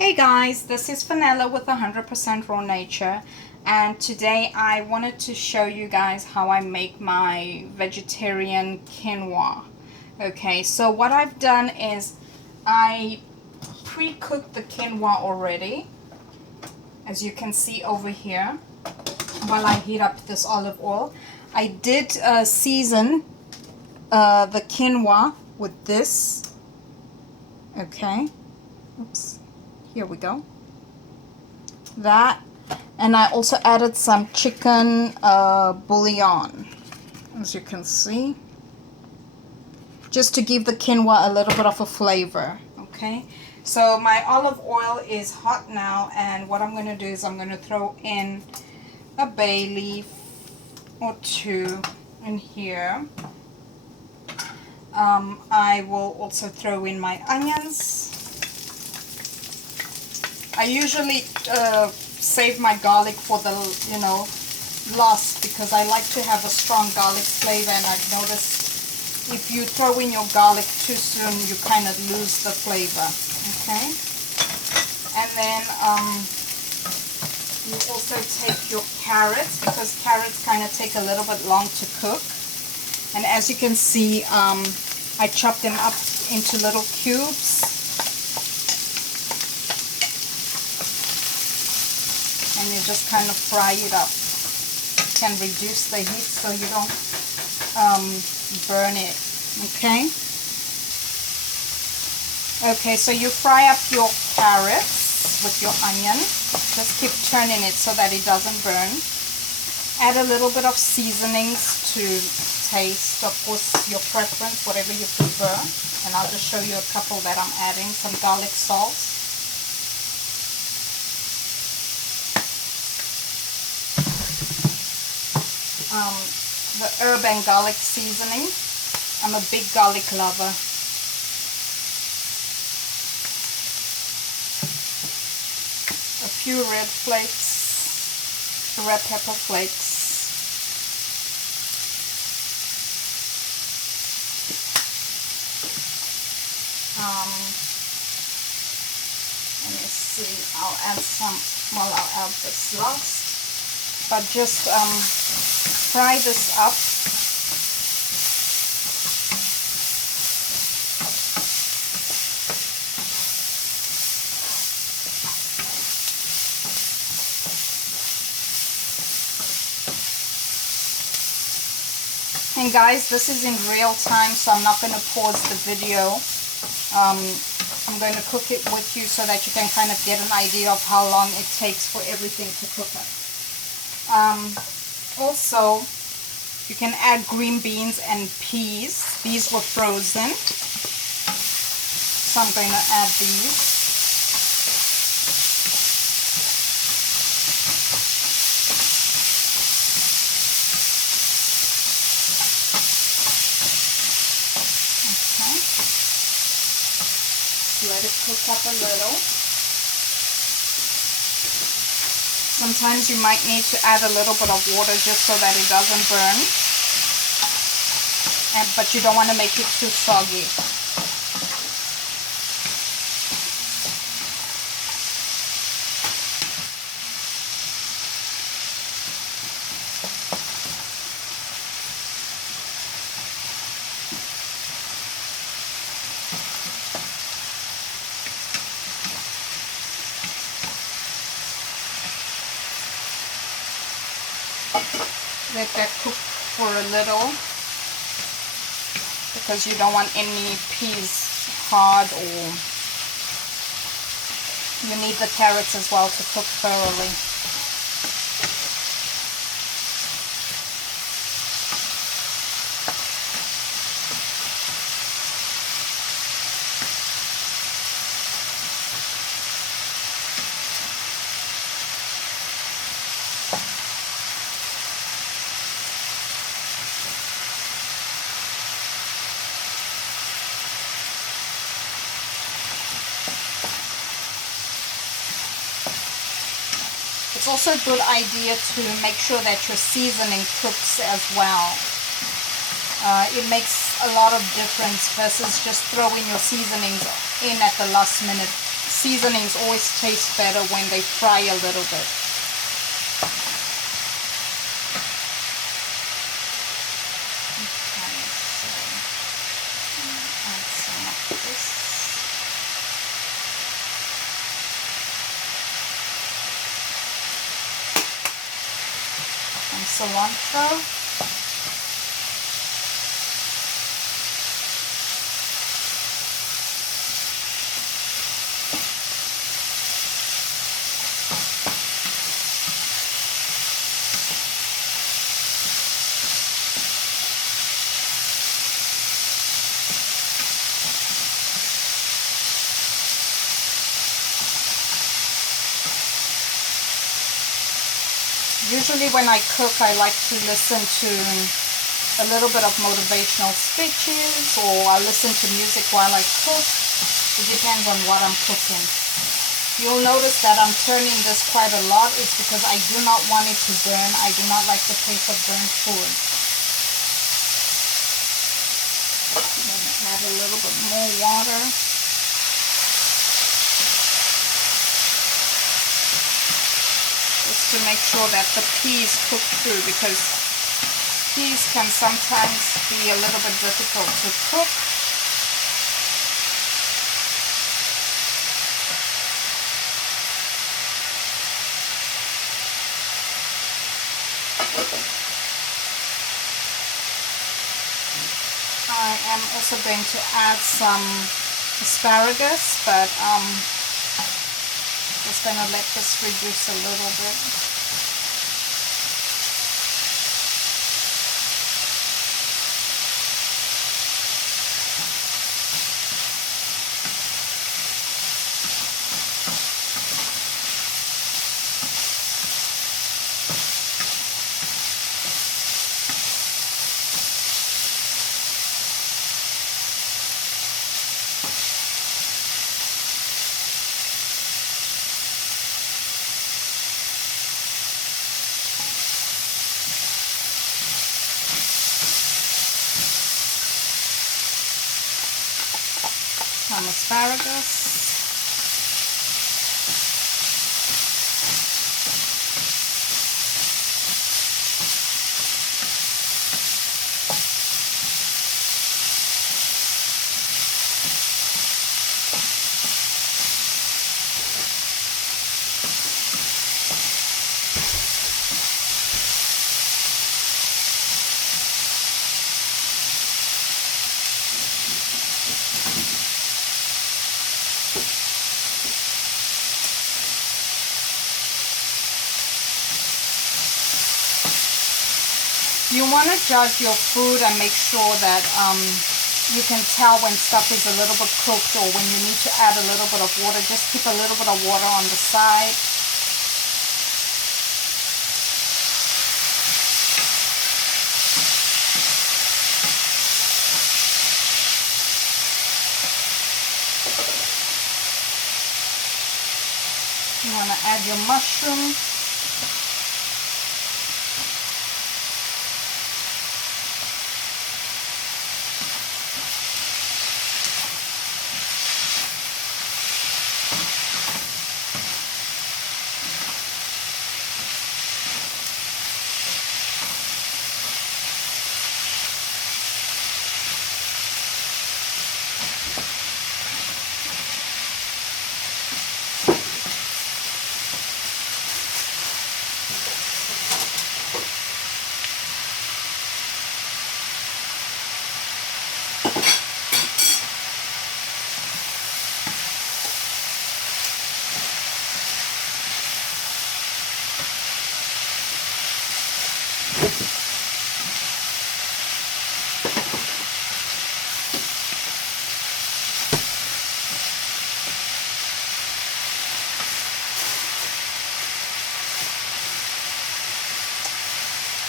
Hey guys, this is Vanilla with 100% Raw Nature, and today I wanted to show you guys how I make my vegetarian quinoa. Okay, so what I've done is I pre-cooked the quinoa already, as you can see over here, while I heat up this olive oil. I did season the quinoa with this. Okay, oops. Here we go. That, and I also added some chicken bouillon, as you can see, just to give the quinoa a little bit of a flavor. Okay, so my olive oil is hot now, and what I'm going to do is I'm going to throw in a bay leaf or two in here. I will also throw in my onions. I usually save my garlic for the, last, because I like to have a strong garlic flavor, and I've noticed if you throw in your garlic too soon, you kind of lose the flavor, okay? And then you also take your carrots, because carrots kind of take a little bit long to cook. And as you can see, I chop them up into little cubes. And you just kind of fry it up. You can reduce the heat so you don't burn it. Okay? Okay, so you fry up your carrots with your onion. Just keep turning it so that it doesn't burn. Add a little bit of seasonings to taste, of course, your preference, whatever you prefer. And I'll just show you a couple that I'm adding. Some garlic salt. The herb and garlic seasoning. I'm a big garlic lover. A few red flakes, red pepper flakes. Let me see, I'll add some, well, I'll add this last. But just fry this up. And guys, this is in real time, so I'm not going to pause the video. I'm going to cook it with you so that you can kind of get an idea of how long it takes for everything to cook up. Also, you can add green beans and peas. These were frozen, so I'm going to add these. Okay, let it cook up a little. Sometimes you might need to add a little bit of water just so that it doesn't burn, but you don't want to make it too soggy. Let that cook for a little, because you don't want any peas hard, or you need the carrots as well to cook thoroughly. It's also a good idea to make sure that your seasoning cooks as well. It makes a lot of difference versus just throwing your seasonings in at the last minute seasonings always taste better when they fry a little bit. Cilantro. Usually when I cook, I like to listen to a little bit of motivational speeches, or I listen to music while I cook. It depends on what I'm cooking. You'll notice that I'm turning this quite a lot. It's because I do not want it to burn. I do not like the taste of burnt food. I'm going to add a little bit more water. To make sure that the peas cook through, because peas can sometimes be a little bit difficult to cook. I am also going to add some asparagus, but just going to let this reduce a little bit. Some asparagus. You want to judge your food and make sure that you can tell when stuff is a little bit cooked or when you need to add a little bit of water. Just keep a little bit of water on the side. You want to add your mushroom.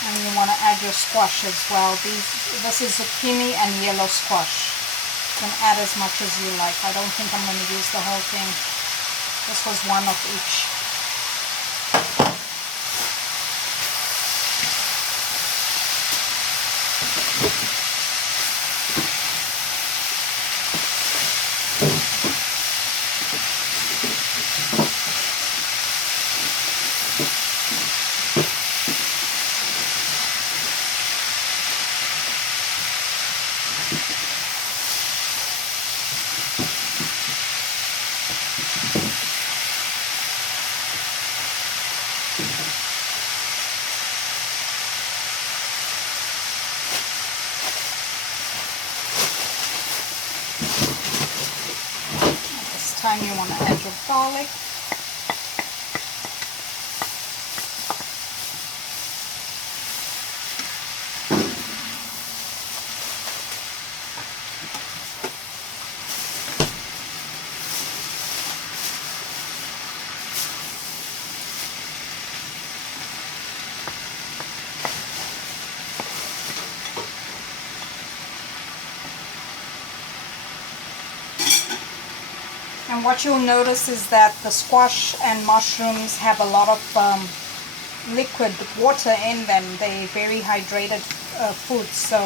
And you want to add your squash as well. This is zucchini and yellow squash. You can add as much as you like. I don't think I'm going to use the whole thing. This was one of each. This time you want to add your garlic. And what you'll notice is that the squash and mushrooms have a lot of liquid water in them. They're very hydrated foods, so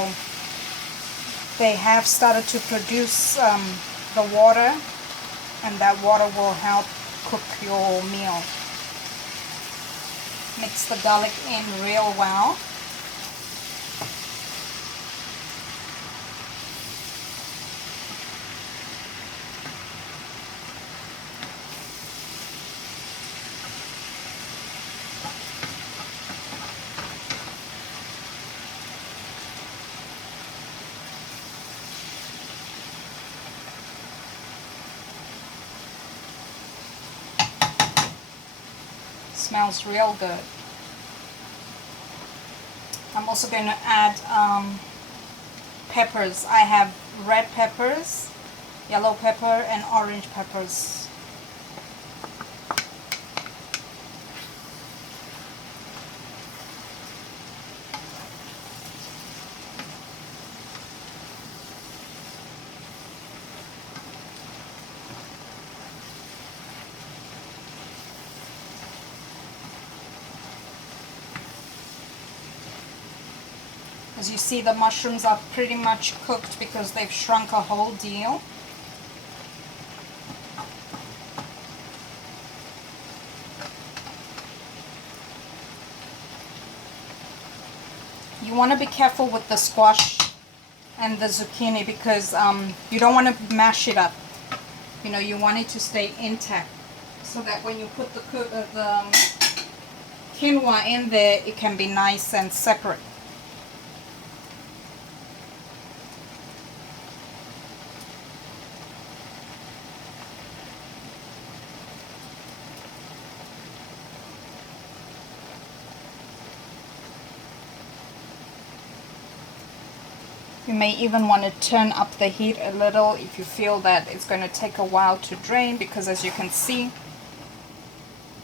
they have started to produce the water, and that water will help cook your meal. Mix the garlic in real well. Smells real good. I'm also going to add peppers. I have red peppers, yellow pepper, and orange peppers. As you see, the mushrooms are pretty much cooked because they've shrunk a whole deal. You want to be careful with the squash and the zucchini because you don't want to mash it up. You know, you want it to stay intact so that when you put the quinoa in there, it can be nice and separate. You may even want to turn up the heat a little if you feel that it's going to take a while to drain, because as you can see,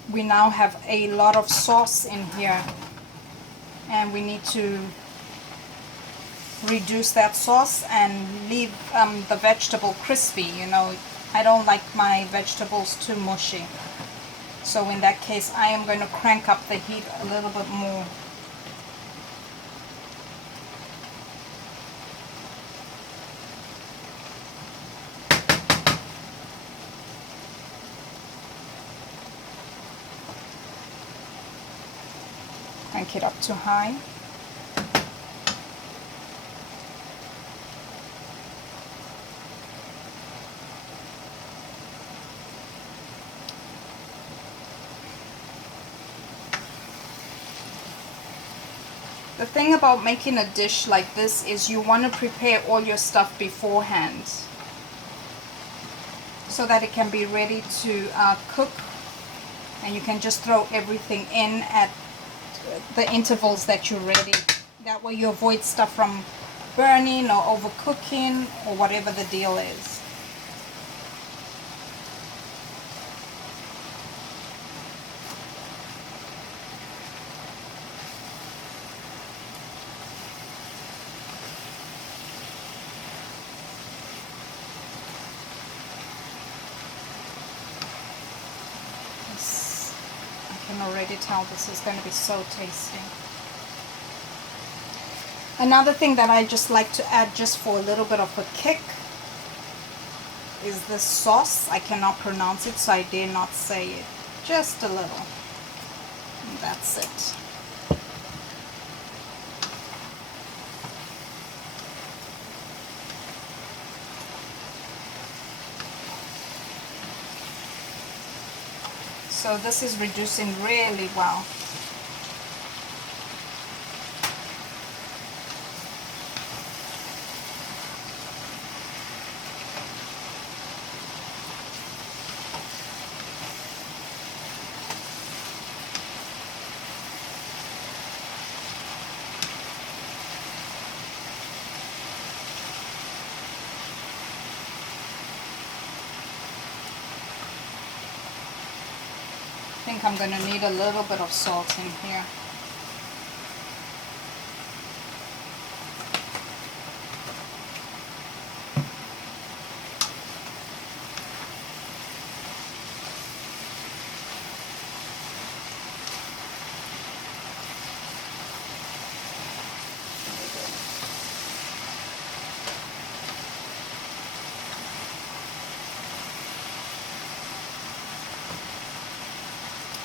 we now have a lot of sauce in here and we need to reduce that sauce and leave the vegetable crispy. You know, I don't like my vegetables too mushy, so in that case I am going to crank up the heat a little bit more. Crank it up to high. The thing about making a dish like this is you want to prepare all your stuff beforehand so that it can be ready to cook, and you can just throw everything in at the intervals that you're ready. That way you avoid stuff from burning or overcooking or whatever the deal is. I can already tell this is going to be so tasty. Another thing that I just like to add just for a little bit of a kick is this sauce. I cannot pronounce it, so I dare not say it. Just a little. And that's it. So this is reducing really well. I think I'm going to need a little bit of salt in here.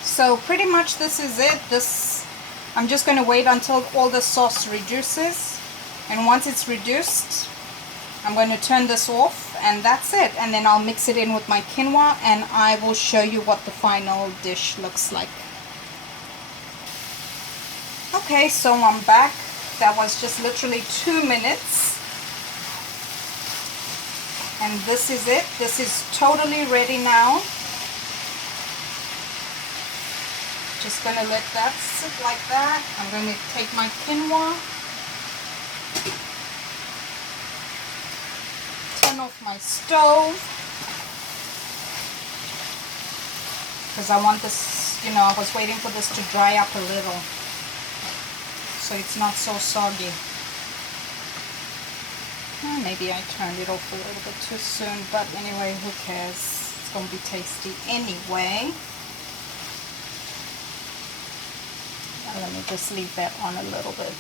So pretty much this is it. I'm just going to wait until all the sauce reduces, and once it's reduced I'm going to turn this off, and that's it. And then I'll mix it in with my quinoa and I will show you what the final dish looks like. Okay, so I'm back. That was just literally 2 minutes. And this is it. This is totally ready now. Just gonna let that sit like that. I'm gonna take my quinoa, turn off my stove, because I want this, you know, I was waiting for this to dry up a little so it's not so soggy. Maybe I turned it off a little bit too soon, but anyway, who cares? It's gonna be tasty anyway. Let me just leave that on a little bit.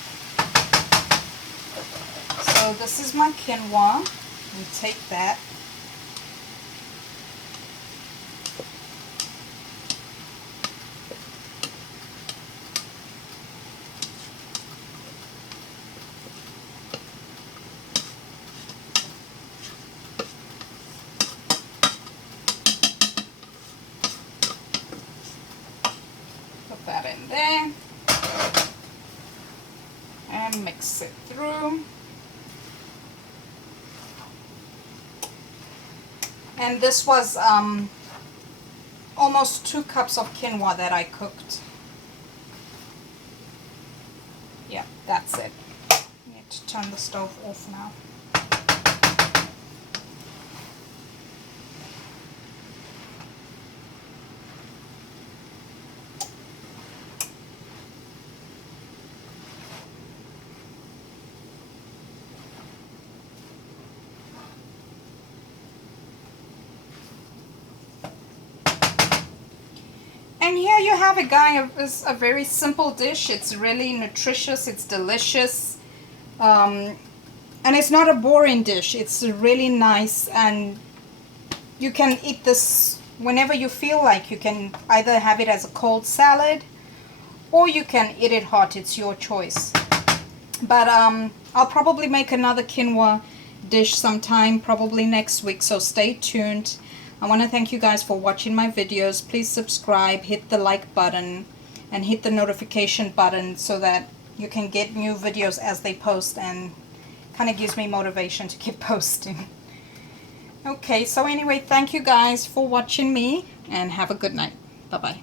So this is my quinoa. We take that. Put that in there. And mix it through. And this was almost 2 cups of quinoa that I cooked. Yeah, that's it. I need to turn the stove off now. And here you have it, guys. It's a very simple dish. It's really nutritious. It's delicious. And it's not a boring dish. It's really nice. And you can eat this whenever you feel like. You can either have it as a cold salad or you can eat it hot. It's your choice. But I'll probably make another quinoa dish sometime, probably next week. So stay tuned. I want to thank you guys for watching my videos. Please subscribe, hit the like button, and hit the notification button so that you can get new videos as they post, and kind of gives me motivation to keep posting. Okay, so anyway, thank you guys for watching me, and have a good night. Bye-bye.